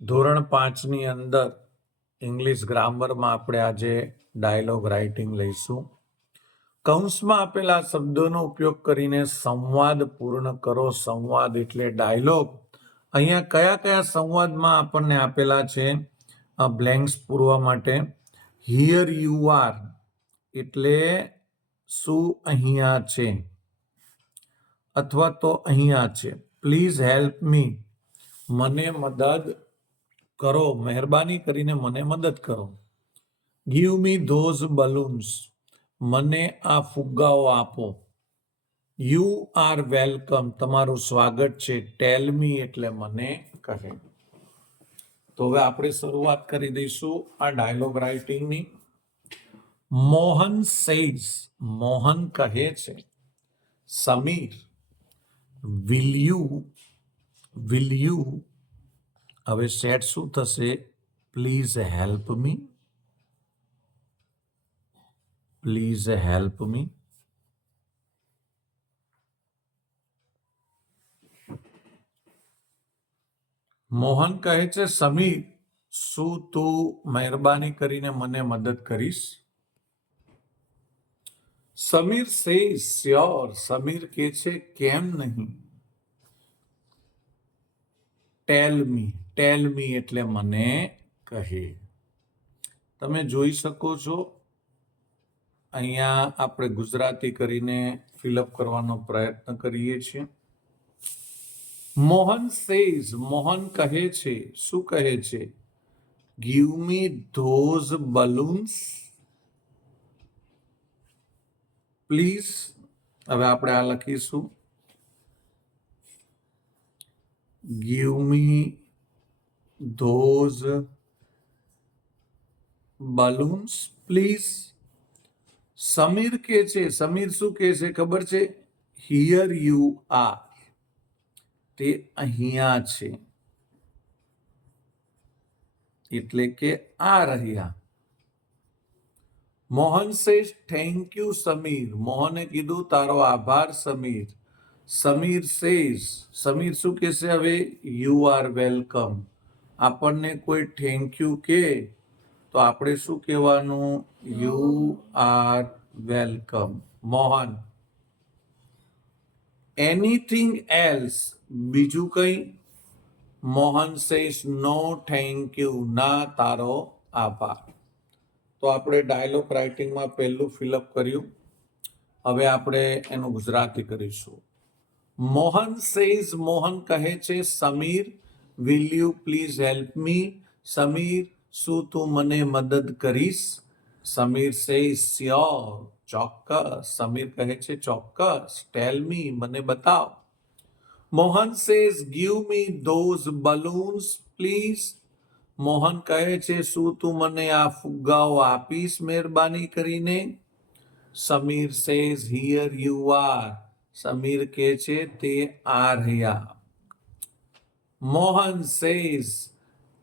ધોરણ 5ની અંદર ઇંગ્લિશ ગ્રામરમાં આપણે આજે ડાયલોગ રાઇટિંગ લઈશું. કૌંસમાં આપેલા શબ્દોનો ઉપયોગ કરીને સંવાદ પૂર્ણ કરો. સંવાદ એટલે ડાયલોગ. અહીંયા કયા કયા સંવાદમાં આપણને આપેલા છે બ્લેન્ક્સ પૂરવા માટે? હિયર યુ આર એટલે શું અહીંયા છે, અથવા તો અહીંયા છે. પ્લીઝ હેલ્પ મી, મને મદદ કરો, મહેરબાની કરીને મને મદદ કરો. ગીવ મી ધોઝ બલૂન્સ, મને આ ફુગ્ગાઓ આપો. યુ આર વેલકમ, તમારું સ્વાગત છે. ટેલ મી એટલે મને કહે. તો હવે આપણે શરૂઆત કરી દઈશું આ ડાયલોગ રાઇટિંગની. મોહન સેઝ, મોહન કહે છે. સમીર, વિલ યુ, હવે સેટ શું થશે? Please help me, please help મી. મોહન કહે છે, સમીર, શું તું મહેરબાની કરીને મને મદદ કરીશ? સમીર સેઝ શ્યોર, સમીર કહે છે કેમ નહીં. ટેલ મી એટલે મને કહે. તમે જોઈ શકો છો અહીંયા આપણે ગુજરાતી કરીને ફિલઅપ કરવાનો પ્રયત્ન કરીએ છીએ. મોહન સેઝ, મોહન કહે છે. શું કહે છે? Give me those balloons please. હવે આપણે આ લખીશું, give me those balloons please. Sameer કે છે, સમીર શું કે છે ખબર છે? હિયર યુ આર, તે અહીંયા છે, એટલે કે આ રહ્યા. Mohan says thank you Sameer, મોહને કીધું તારો આભાર સમીર. સમીર સેઝ, સમીર શું કહેશે હવે? You are welcome. આપણને કોઈ થેન્ક યુ કે તો આપણે શું કહેવાનું? You are welcome. Mohan, anything else, બીજું કંઈ? Mohan says no thank you, ના તારો આભાર. તો આપણે ડાયલોગ રાઇટિંગમાં પહેલું ફિલઅપ કર્યું. હવે આપણે એનું ગુજરાતી કરીશું. મોહન સેઝ, મોહન કહે છે, Sameer will you please help me, Sameer શું તું મને મદદ કરીશ? સમીર સેઝ શ્યોર, ચોક્કસ, સમીર કહે છે ચોક્કસ. ટેલ મી, મને બતાવ. Mohan says give me those balloons please, Mohan કહે છે શું તું મને આ ફુગ્ગાઓ આપીશ મહેરબાની કરીને? Sameer says here you are, Sameer કહે છે તે આ રહ્યા. Mohan says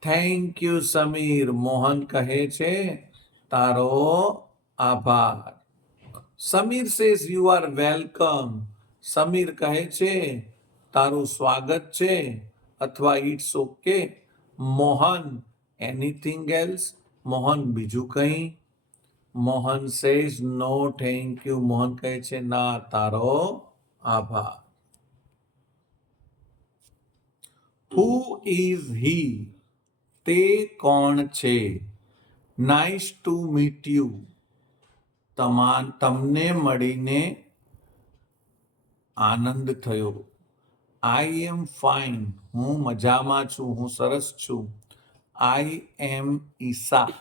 thank you Sameer, Mohan કહે છે તારો આભાર. Sameer says you are welcome, Sameer કહે છે તારું સ્વાગત છે અથવા it's okay. Mohan anything else, Mohan બીજું કંઈ? Mohan says no thank you, Mohan કહે છે ના તારો આભાર. હુ ઇઝ હી, તે કોણ છે? નાઇસ ટુ મીટ યુ, તમને મળીને આનંદ થયો. આઈ એમ ફાઇન, હું મજામાં છું, હું સરસ છું. આઈ એમ ઈશા,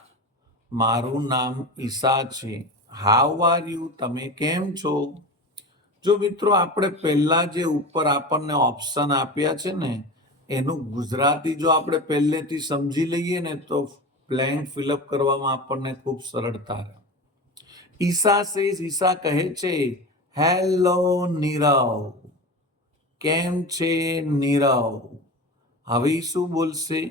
મારું નામ ઈશા છે. હાઉ આર યુ, તમે કેમ છો? જો મિત્રો આપણે પહેલા જે ઉપર આપણને ઓપ્શન આપ્યા છે ને એનું ગુજરાતી જો આપણે પહેલેથી સમજી લઈએ ને તો બ્લેન્ક ફિલઅપ કરવામાં આપણને ખૂબ સરળતા રહે. ઈશા સેઝ, ઈશા કહે છે હેલો નીરવ, કેમ છે નીરવ? હવે શું બોલશે?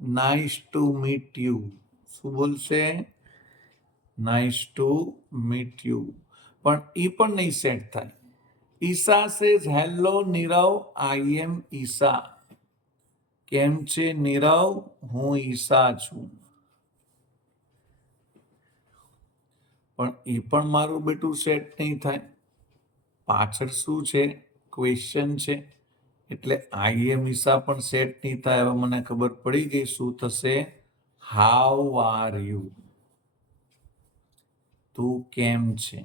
નાઇસ ટુ મીટ યુ, શું બોલશે? નાઇસ ટુ મીટ યુ, પણ એ પણ નહીં સેટ થાય. ઈશા સેઝ હેલો નીરવ, આઈ એમ ઈશા, કેમ છે નીરવ? હું ઈશા છું. પણ એ પણ મારું બેટું સેટ નહીં થાય. પાછળ શું છે? ક્વેશ્ચન છે. એટલે આઈ એમ ઈશા પણ સેટ નહીં થાય. હવે મને ખબર પડી ગઈ શું થશે. How are you? તું કેમ છે?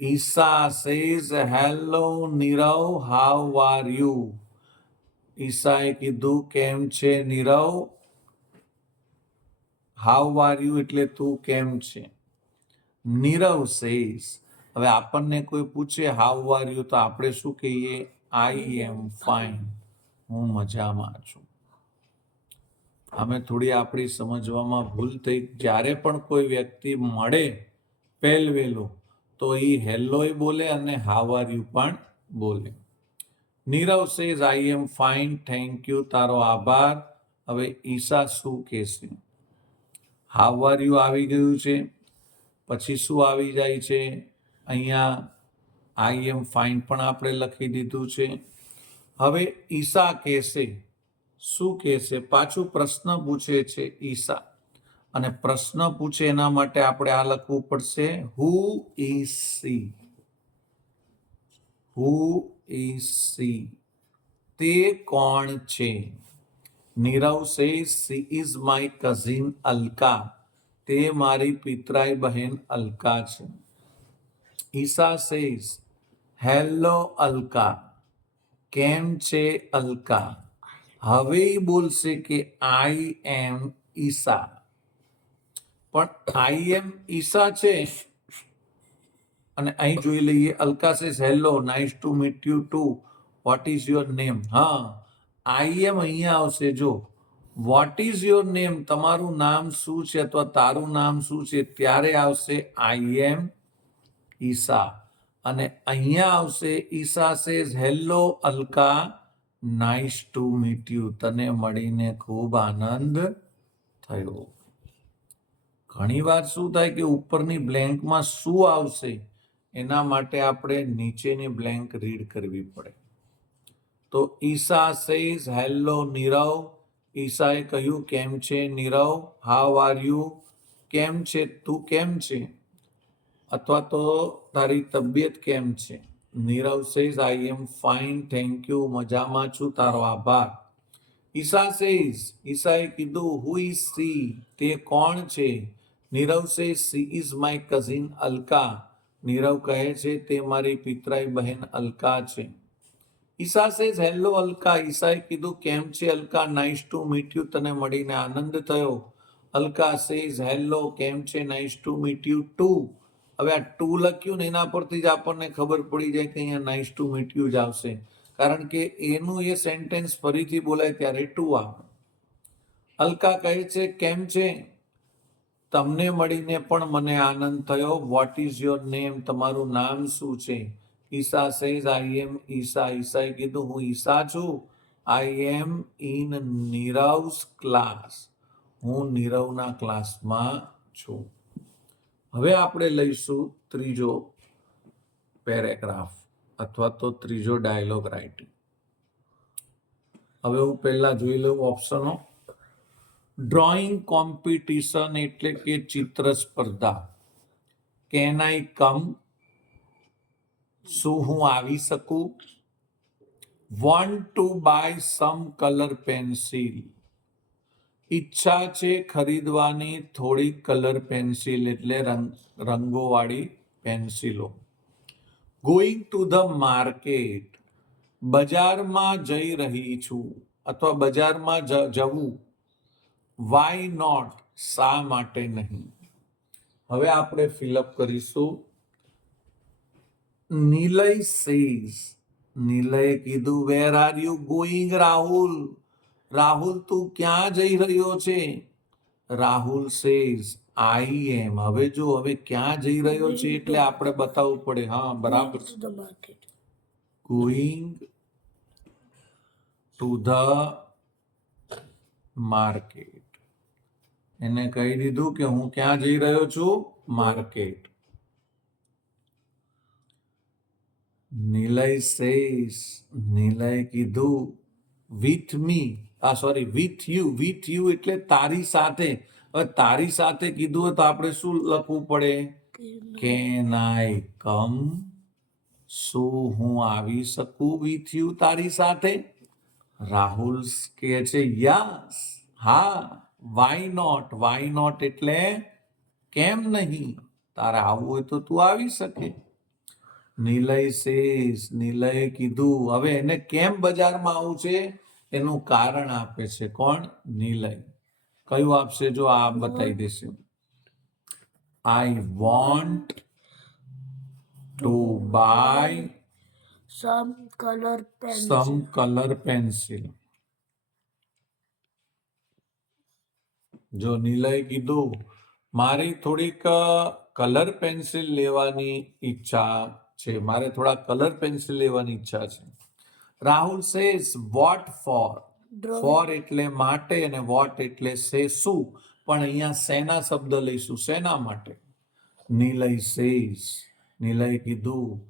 Isha says hello Nirav, how are you? ઈશાએ કીધું કેમ છે નીરવ? હાઉ આર યુ એટલે તું કેમ છે? નીરવ સેઝ, હવે આપણને કોઈ પૂછે હાઉ આર યુ તો આપણે શું કહીએ? આઈ એમ ફાઇન, હું મજામાં છું. અમે થોડી આપણી સમજવામાં ભૂલ થઈ. જ્યારે પણ કોઈ વ્યક્તિ મળે પહેલવેલો તો એ હેલ્લોય બોલે અને હાઉ આર યુ પણ બોલે. Nirav says I am fine, thank you, તારો આભાર. હવે ઈશા શું કહેશે? હાઉ આર યુ આવી ગયું છે, પછી શું આવી જાય છે? અહીંયા આઈ એમ ફાઇન પણ આપણે લખી દીધું છે. હવે ઈશા કહેશે, શું કહેશે? પાછું પ્રશ્ન પૂછે છે ઈશા, અને પ્રશ્ન પૂછે એના માટે આપણે આ લખવું પડશે, who is C? Who is C? તે કોણ છે? Nirav says she is my cousin Alka. તે મારી પિતરાઈ બહેન અલકા છે. Isha says hello Alka. કેમ છે અલકા? હવે બોલશે કે આઈ એમ ઈશા. પણ આઈ એમ ઈશા છે અને અહીં જોઈ લઈએ. Alka says hello, nice to meet you too, what is your name? હા, આઈ એમ અહીંયા આવશે. જો વોટ ઇઝ યોર નેમ, તમારું નામ શું છે અથવા તારું નામ શું છે, ત્યારે આવશે આઈ એમ ઈશા. અને અહીંયા આવશે Isha says hello Alka, nice to meet you. તને મળીને ખૂબ આનંદ થયો. ઘણીવાર શું થાય કે ઉપરની બ્લેન્કમાં શું આવશે એના માટે આપણે નીચેની બ્લેન્ક રીડ કરવી પડે. તો ઈશા સેઝ હેલો નીરવ. ઈશાએ કહ્યું કેમ છે નીરવ? How are you? કેમ છે, તું કેમ છે? અથવા તો તારી તબિયત કેમ છે? Nirav says I am fine, thank you, મજામાં છું, તારો આભાર. ઈશા સેઝ, ઈશાએ કીધું હુ ઇઝ સી? તે કોણ છે? Nirav says she is my cousin Alka. Nirav કહે છે તે મારી પિતરાઈ બહેન અલકા છે. Isha says hello Alka. ઈશાએ કીધું કેમ છે Alka? Nice to meet you, તને મળીને આનંદ થયો. અલકા સેઝ હેલો, કેમ છે? Nice to meet you too. હવે આ ટુ લખ્યું ને એના પરથી જ આપણને ખબર પડી જાય કે અહીંયા નાઇસ ટુ મીટ યુ જ આવશે, કારણ કે એનું એ સેન્ટેન્સ ફરીથી બોલાય ત્યારે ટુ આવે. અલકા કહે છે કેમ છે? તમને મળીને પણ મને આનંદ થયો. Vote is your name? તમારું નામ શું છે? ઈશા સેઝ આઈ એમ ઈશા. ઈશાએ કીધું હું ઈશા છું. આઈ એમ ઇન નીરવ્સ ક્લાસ. હું નીરવના ક્લાસમાં છું. હવે આપણે લઈશું ત્રીજો પેરેગ્રાફ અથવા તો ત્રીજો ડાયલોગ રાઇટિંગ. હવે હું પહેલા જોઈ લઉં ઓપ્શનો. ડ્રોઈંગ કોમ્પિટિશન એટલે કે ચિત્ર સ્પર્ધા. Can I come? શું હું આવી શકું? Want to buy some colour pencil. ઈચ્છા છે ખરીદવાની થોડી કલર પેન્સિલ એટલે રંગોવાળી પેન્સિલો. Going to the market. બજારમાં જઈ રહી છું અથવા બજારમાં જવું. Why not? શા માટે નહીં? હવે આપણે ફિલઅપ કરીશું. નિલય સેઝ, નિલયે કીધું where are you going Rahul? Rahul તું ક્યાં જઈ રહ્યો છે? રાહુલ સેઝ આઈ એમ. હવે જો હવે ક્યાં જઈ રહ્યો છે એટલે આપણે બતાવવું પડે. હા બરાબર, ગોઈંગ ટુ ધ માર્કેટ. એને કહી દીધું કે હું ક્યાં જઈ રહ્યો છું? માર્કેટ. નિલય સેઝ, નિલયે કીધું વિથ મી વિથ યુ એટલે તારી સાથે. હવે તારી સાથે કીધું હોય તો આપણે શું લખવું પડે? Can I come? શું હું આવી શકું વિથ યુ, તારી સાથે? રાહુલ કહે છે યસ, હા. વાય નોટ એટલે કેમ નહીં? તારે આવવું હોય તો તું આવી શકે. નિલય સેઝ, નિલયે કીધું. હવે એને કેમ બજારમાં આવવું છે એનું કારણ આપે છે. કોણ? નિલય. કયું આપશે? જો આ બતાવી દેશે. I want to buy some color pencil. જો નિલય કીધું મારી થોડીક કલર પેન્સિલ લેવાની ઈચ્છા છે, મારે થોડા કલર પેન્સિલ લેવાની ઈચ્છા છે. Rahul says what for? For એટલે માટે અને વોટ એટલે શું. પણ અહીંયા શેના શબ્દ લઈશું? શેના માટે? નિલય સેઝ, નિલય કીધું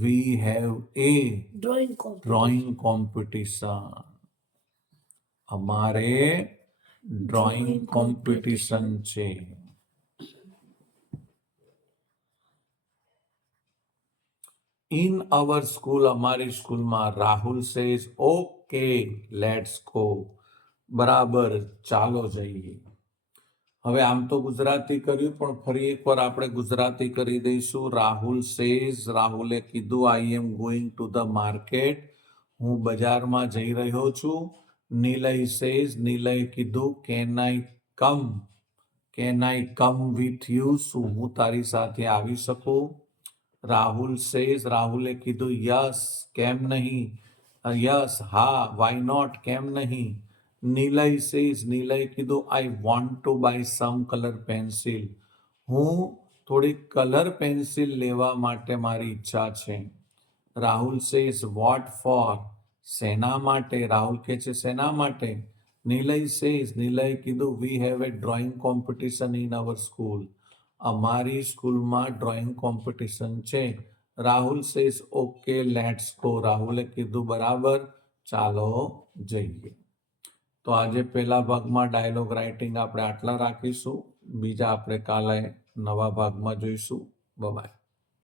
we have a drawing competition. અમારે ડ્રોઈંગ કોમ્પિટિશન છે. ઇન અવર સ્કૂલ, અમારી સ્કૂલમાં. Rahul says okay let's go. બરાબર, ચાલો જઈએ. હવે આમ તો ગુજરાતી કર્યું, પણ ફરી એકવાર આપણે ગુજરાતી કરી દઈશું. રાહુલ સેઝ, રાહુલે કીધું I am going to the market, હું બજારમાં જઈ રહ્યો છું. નિલય સેઝ, નિલય કીધું can I come with you, શું હું તારી સાથે આવી શકું? રાહુલ સેઝ, રાહુલે કીધું યસ, કેમ નહીં? યસ, હા. વાય નોટ, કેમ નહીં? નિલય સેઝ, નિલય કીધું I want to buy some colour pencil, હું થોડી કલર પેન્સિલ લેવા માટે મારી ઈચ્છા છે. Rahul says what for? શેના માટે? રાહુલ કહે છે શેના માટે? નિલય સેઝ, નિલય કીધું we have a drawing competition in our school, અમારી સ્કૂલમાં ડ્રોઈંગ કોમ્પિટિશન છે. Rahul says okay let's go, રાહુલે કીધું બરાબર, ચાલો જઈએ. તો આજે પહેલા ભાગમાં ડાયલોગ રાઇટિંગ આપણે આટલા રાખીશું. બીજા આપણે કાલે નવા ભાગમાં જોઈશું. બાય.